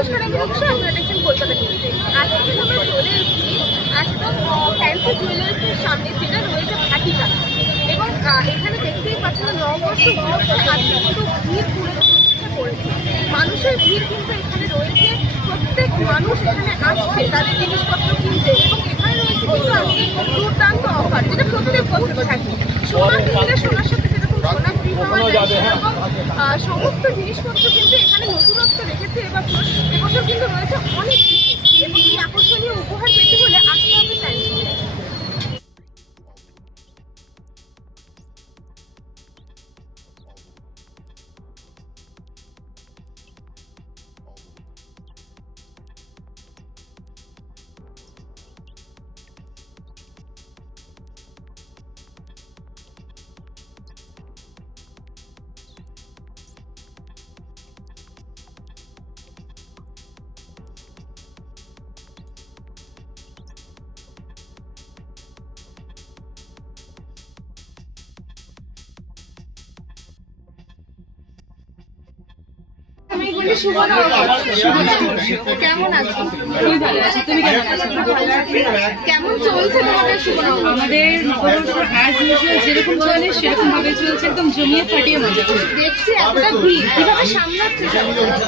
নমস্কার, আমি রূপসা, আপনারা দেখছেন কলকাতা টিভি। আজকে আমরা চলে এসেছি একদম ফ্যান্সি জুয়েলার্সের সামনে, যেটা রয়েছে ভাটিকাটা। এবং এখানে দেখতেই পাচ্ছেন নববর্ষ উপলক্ষে আজকে কিন্তু ভিড় পুরো পড়েছে। মানুষের ভিড় কিন্তু এখানে রয়েছে, প্রত্যেক মানুষ এখানে আসছে তাদের জিনিসপত্র কিনতে। এবং এখানে রয়েছে কিন্তু আজকে দুর্দান্ত অফার, যেটা প্রত্যেক বছর থাকে। সোনা কিনলে সোনার সাথে যেরকম সোনা ফ্রি পাওয়া যায়, সেরকম সমস্ত জিনিসপত্র কিন্তু এখানে নতুনত্ব রেখেছে। এবছর কিন্তু রয়েছে অনেক কিছু, এবং এই আকর্ষণীয় উপহার পেতে হলে আসতে হবে ফ্যান্সি। কেমন আছো? খুবই ভালো আছি। তুমি কেমন আছো? কেমন চলছে তোমাদের শুভ নববর্ষ? আমাদের নববর্ষ অ্যাজ ইউজুয়াল যেরকম চলে সেরকম ভাবে চলছে, একদম জমিয়ে ফাটিয়ে মজা করছে। দেখছি এতটা ভিড়, কিভাবে সামলাচ্ছে?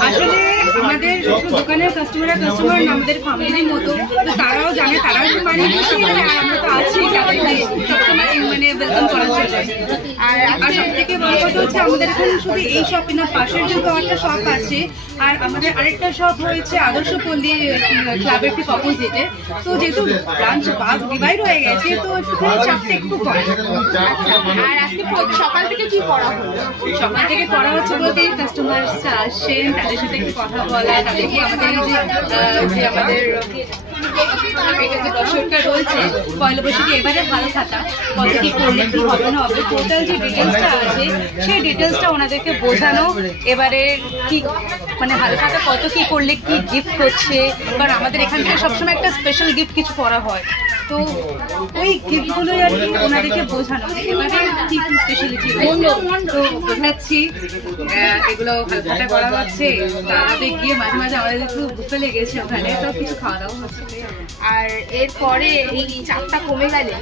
আসলে আমাদের দোকানের কাস্টমার আমাদের ফ্যামিলির মতো, তো তারাও জানে, তারাও মানে আর আমরা তো আছি তাদেরকে সবসময় মানে ওয়েলকাম করার জন্য। আর সব থেকে বড় কথা হচ্ছে আমাদের এখানে শুধু এই শপ না, পাশের যেহেতু একটা শপ আছে, আর আমাদের আরেকটা শপ হয়েছে আদর্শপল্লী ক্লাবের ঠিক অপোজিটে। তো যেহেতু ব্রাঞ্চ ডিভাইড হয়ে গেছে, তো চাপটা একটু কম। আর আজকে সকাল থেকে কি করা হলো? সকাল থেকে করা হচ্ছে বলতে কাস্টমার আসছেন, তাদের সাথে একটু কথা বলা, তাদেরকে আমাদের যে আমাদের দর্শকটা রয়েছে পয়লা বৈশাখে এবারে ভালো থাকা, কত কি করলে কি হবে না হবে, টোটাল যে ডিটেলসটা আছে সেই ডিটেলসটা ওনাদেরকে বোঝানো। এবারে কি মানে হালখাতা কত কি করলে কি গিফট হচ্ছে, কারণ আমাদের এখান থেকে সবসময় একটা স্পেশাল গিফট কিছু করা হয়, তো ওই গিফটগুলোই আর কি ওনাদেরকে বোঝানো এবারে কি কি স্পেশালিটি তো বোঝাচ্ছি। এগুলো হালখাতা করা হচ্ছে, তারাতে গিয়ে মাঝে মাঝে আমাদের একটু বুফে লেগেছে ওখানে, তো কিছু খাওয়া দাওয়া হচ্ছে। আর এরপরে এই চাপটা কমে গেলে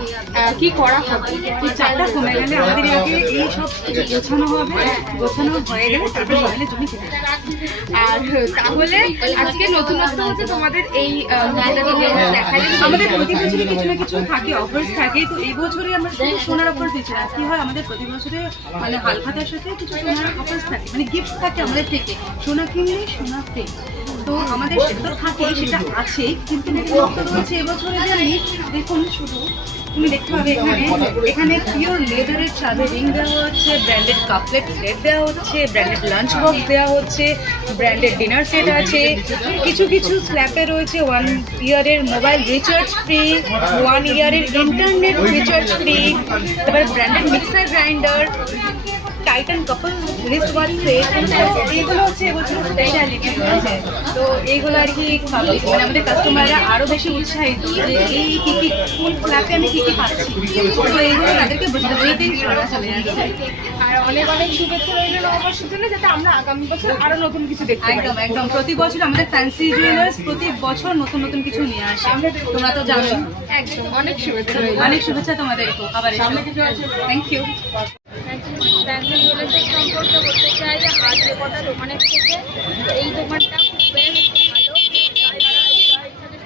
কি করা হবে? চাপটা কমে গেলে আমাদের আগে এই সব গোছানো হবে, গোছানো হয়ে গেলে তারপরে সকালে জমি খেতে। আর তাহলে আজকে নতুনত্ব হচ্ছে তোমাদের এই দেখাই। আমাদের প্রতি বছরে কিছু না কিছু থাকে, অফার্স থাকে। তো এই বছরে আমরা শুধু সোনার অফার দিচ্ছি না, কি হয় আমাদের প্রতি বছরে মানে হালখাতার সাথে কিছু সোনার অফার্স থাকে, মানে গিফট থাকে আমাদের থেকে, সোনা কিনলে সোনা ফ্রি। তো আমাদের সেটা থাকে, সেটা আছে, কিন্তু নতুনত্ব রয়েছে এবছরে জানি। দেখুন শুধু তুমি দেখতে পাবে এখানে পিওর লেদারের চাবি রিং দেওয়া হচ্ছে, ব্র্যান্ডেড কাপলেট সেট দেওয়া হচ্ছে, ব্র্যান্ডেড লাঞ্চ বক্স দেওয়া হচ্ছে, ব্র্যান্ডেড ডিনার সেট আছে, কিছু কিছু স্ল্যাপে রয়েছে 1 ইয়ারের মোবাইল রিচার্জ ফ্রি, 1 ইয়ারের ইন্টারনেট রিচার্জ ফ্রি, তারপরে ব্র্যান্ডেড মিক্সার গ্রাইন্ডার, টাইটান কাপল রিস্ট ওয়াচ সেট। এইগুলো হচ্ছে এবছর স্পেশালিটি আছে। তো এইগুলো আর কি মানে আমাদের কাস্টমাররা আরও বেশি উৎসাহিত যে এই কী কী কোন ফ্ল্যাপে আমি কী কী পাচ্ছি, তো এইগুলো তাদেরকে বোঝাতে দুই চলে যাচ্ছে। আর অনেক অনেক শুভেচ্ছা রইল নববর্ষের জন্য, যাতে আমরা আগামী বছর আরো নতুন কিছু দেখতে পাই। একদম একদম প্রতি বছর আমাদের ফ্যান্সি জুয়েলার্স প্রতি বছর নতুন নতুন কিছু নিয়ে আসে, তোমরা তো জানো। একদম অনেক শুভেচ্ছা রইল। অনেক শুভেচ্ছা তোমাদেরকেও, আবার থ্যাংক ইউ। ফ্যান্সি জুয়েলার্সের সম্পর্কে বলতে চাই, আর যে কটা দোকানের থেকে এই দোকানটা খুব বেশ ভালো।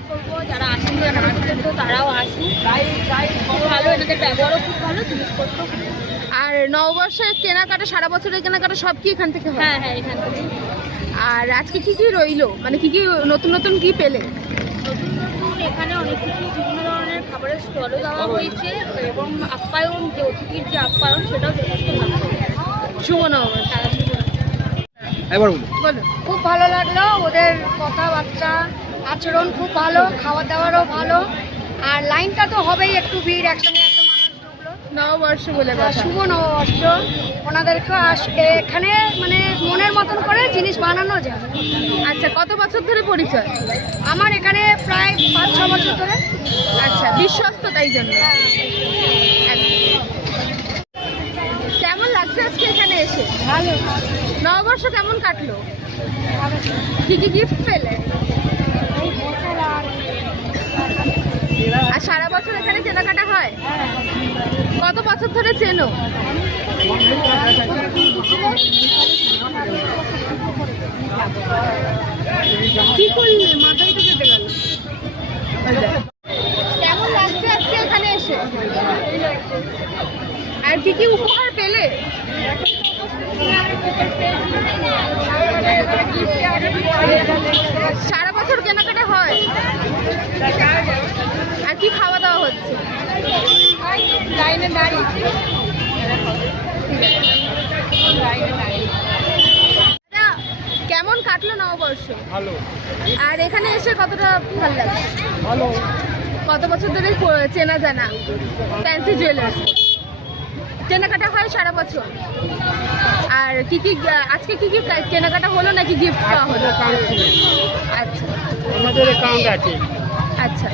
করবো যারা আসেন, যারা আসেন তো তারাও আসুন, খুব ভালো, এনাদের ব্যবহারও খুব ভালো, জিনিসপত্র। আর নববর্ষের কেনাকাটা, সারা বছরের কেনাকাটা সব কি এখান থেকে? হ্যাঁ হ্যাঁ, এখান থেকে। আর আজকে কি কি রইলো, মানে কি কি নতুন নতুন কি পেলে? নতুন নতুন এখানে অনেক কিছু বিভিন্ন ধরনের খাবারের স্টলও দেওয়া হয়েছে, এবং আপ্যায়ন, যে অতিথির যে আপ্যায়ন সেটাও যথেষ্ট ভালো। শুভ নববর্ষ। বলো। খুব ভালো লাগলো, ওদের কথাবার্তা আচরণ খুব ভালো, খাওয়া দাওয়ারও ভালো, আর লাইনটা তো হবেই, একটু ভিড়, একসঙ্গে এত মানুষ ঢুকলো। নববর্ষ বলে শুভ নববর্ষ। ওনাদেরকে এখানে মানে মনের মতন করে জিনিস বানানো যায়। আচ্ছা, কত বছর ধরে পরিচয়? আমার এখানে প্রায় 5-6 বছর ধরে। আচ্ছা, বিশ্বস্ত তাই জন্য। কেমন লাগছে আজকে এখানে এসে? ভালো। নববর্ষ কেমন কাটলো? কি কি গিফট পেলে? আর সারা বছর এখানে কেনাকাটা হয়? কত বছর ধরে চেনো? কি করলে? মাথায় তো কেটে গেল। কেমন লাগছে আজকে এখানে এসে? আর কি কি উপহার পেলে? সারা বছর কেনাকাটা হয়? আর কি খাওয়া দাওয়া হচ্ছে? লাইনে দাঁড়িয়ে। দাদা, কেমন কাটলো নববর্ষ? ভালো আর এখানে এসে কতটা ভালো লাগছে? ভালো কত বছর ধরে চেনা জানা ফ্যান্সি জুয়েলার্স কেনাকাটা হয় সারা বছর? আর কি কি আজকে কি কি কেনাকাটা হলো নাকি গিফট পাওয়া হলো? আচ্ছা আমাদের অ্যাকাউন্ট আছে। আচ্ছা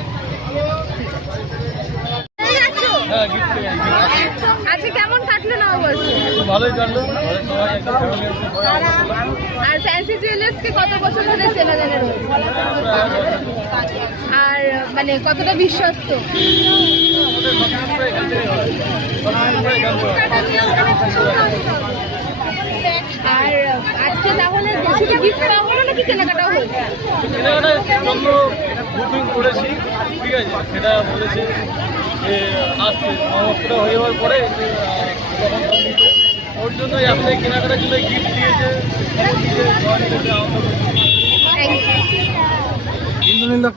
হ্যাঁ, gift পেয়ে গেছি। আচ্ছা কেমন কাটলো নববর্ষ? ভালোই কাটলো, ঘরে সবাই একটা family আছে, সবাই আর ফ্যান্সি জুয়েলার্সকে কত বছর ধরে চেনা জানা রয়েছে? আর মানে কতটা বিশ্বস্ত? আমাদের সবসময় এখান থেকে হয়। সবসময় এখান থেকে হয়। আর আজকে তাহলে শুধু গিফট পাওয়া হলো নাকি কেনাকাটাও হয়েছে? কেনাকাটার জন্য বুকিং করেছি, ঠিক আছে, সেটা বলেছে যে আসতে নববর্ষটা হয়ে যাওয়ার পরে যে তখন দিতে, ওর জন্য আপনি কেনাকাটার জন্য গিফট দিয়েছে। Thank you. ইন্দ্রনীল